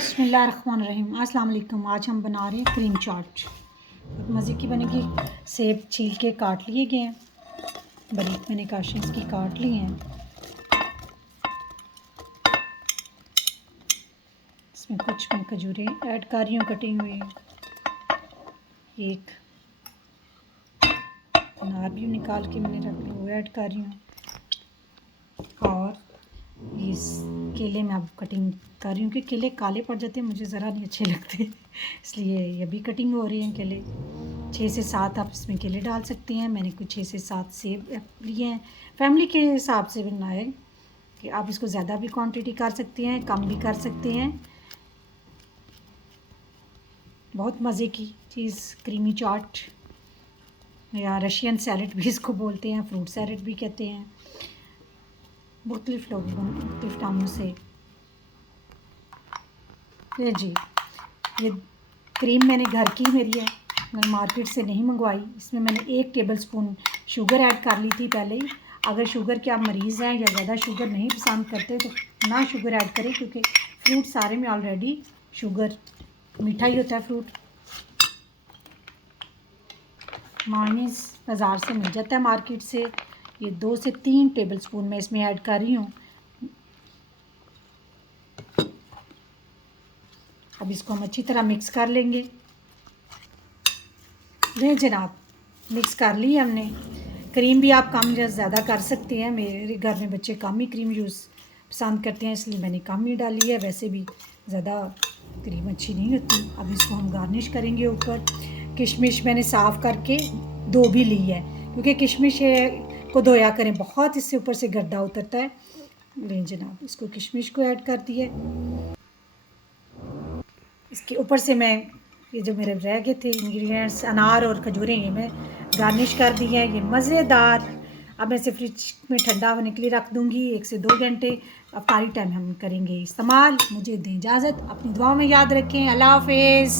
बिस्मिल्लाहिर्रहमानिर्रहीम। अस्सलाम वालेकुम। आज हम बना रहे हैं क्रीम चाट। मज़े की बनेगी। सेब छील के काट लिए गए हैं, बारीक मैंने काशे इसकी काट लिए हैं। इसमें कुछ मैं खजूरें ऐड कर रही हूँ कटी हुई। एक अनार भी निकाल के मैंने रख लिया, वो ऐड कर रही हूँ। और इस केले में अब कटिंग कर रही हूँ कि केले काले पड़ जाते हैं, मुझे ज़रा नहीं अच्छे लगते, इसलिए ये भी कटिंग हो रही है। केले 6 से 7 आप इसमें केले डाल सकती हैं। मैंने कुछ 6 से 7 सेब लिए हैं। फैमिली के हिसाब से बनाए कि आप इसको ज़्यादा भी क्वांटिटी कर सकती हैं, कम भी कर सकते हैं। बहुत मज़े की चीज़ क्रीमी चाट, या रशियन सैलेड भी इसको बोलते हैं, फ्रूट सैलेड भी कहते हैं। मुख्तलिफ़ लोग मुख्तलिफ़ नामों से। ये जी, ये क्रीम मैंने घर की मेरी है, मैंने मार्केट से नहीं मंगवाई। इसमें मैंने 1 टेबलस्पून शुगर ऐड कर ली थी पहले ही। अगर शुगर के आप मरीज़ हैं या ज़्यादा शुगर नहीं पसंद करते तो ना शुगर ऐड करें, क्योंकि फ्रूट सारे में ऑलरेडी शुगर, मीठा ही होता है फ्रूट। मायोनीज़ बाज़ार से मिल जाता है मार्केट से। ये 2 से 3 टेबलस्पून मैं इसमें ऐड कर रही हूँ। अब इसको हम अच्छी तरह मिक्स कर लेंगे। ले जनाब, मिक्स कर ली हमने। क्रीम भी आप कम या ज़्यादा कर सकते हैं। मेरे घर में बच्चे कम ही क्रीम यूज़ पसंद करते हैं, इसलिए मैंने कम ही डाली है। वैसे भी ज़्यादा क्रीम अच्छी नहीं होती। अब इसको हम गार्निश करेंगे ऊपर। किशमिश मैंने साफ़ करके धो भी ली है, क्योंकि किशमिश को धोया करें, बहुत इससे ऊपर से गड्ढा उतरता है। लें जनाब, इसको किशमिश को ऐड कर दिए। इसके ऊपर से मैं ये जो मेरे रह गए थे इंग्रेडिएंट्स, अनार और खजूरें, ये मैं गार्निश कर दी है। ये मज़ेदार। अब मैं इसे फ्रिज में ठंडा होने के लिए रख दूँगी 1 से 2 घंटे। अफ्तारी टाइम हम करेंगे इस्तेमाल। मुझे दें इजाज़त, अपनी दुआओं में याद रखें। अल्लाह हाफ़िज़।